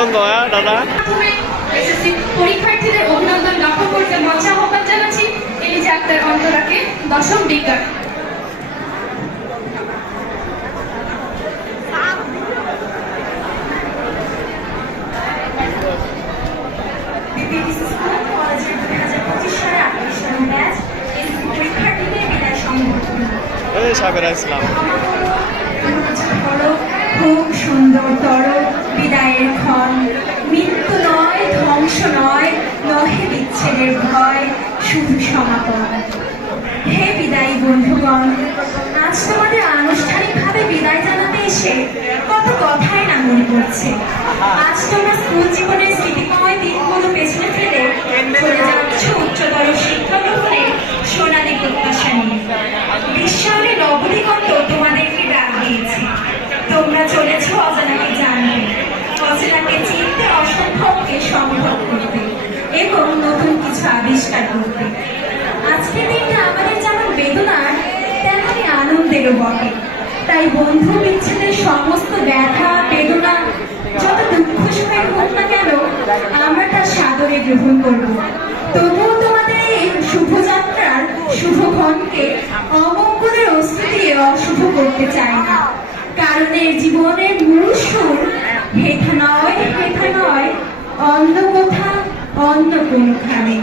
অভিনন্দন দাদা। পরীক্ষার্থীদের অভিনন্দন জ্ঞাপন করতে মঞ্চে আহ্বান জানাচ্ছি এলিজা আক্তার অন্তরাকে, দশম বিজ্ঞান। সাবেরা ইসলাম। খুব সুন্দরতর বিদায়ের ক্ষণ, মৃত্যু নয়, ধ্বংস নয়, নহে বিচ্ছেদের ভয়, শুধু সমাপন। হে বিদায়ী বন্ধুগণ, আজ তোমাদের আনুষ্ঠানিকভাবে বিদায় জানাতে এসে কত কথাই না মনে পড়ছে। আজ তোমরা স্কুল জীবনের স্মৃতিময় দিনগুলো পেছনে ফেলে চলে যাচ্ছ উচ্চতর শিক্ষা গ্রহণে সোনালী প্রত্যাশা নিয়ে। বিশ্বায়নের নবদিগন্ত তোমাদেরকে ডাক দিয়েছে। তোমরা চলেছ অজানাকে জানতে, অজানাকে চিনতে, অসম্ভবকে সম্ভব করতে এবং নতুন কিছু আবিষ্কার করতে। আজকের দিনটা আমাদের যেমন বেদনার তেমনই আনন্দেরও বটে। তাই বন্ধু বিচ্ছেদের সমস্ত ব্যথা বেদনা যত দুঃখ সুখের হোক না কেন, আমরা তার সাদরে গ্রহণ করব। তবুও তোমাদের এই শুভযাত্রার শুভক্ষণকে অমঙ্গলের অস্ত্র দিয়ে অশুভ করতে চাই না। কারণ এর জীবনের মূল সুর হেথা নয়, হেথা নয়, অন্য কোথা, অন্য কোনখানে।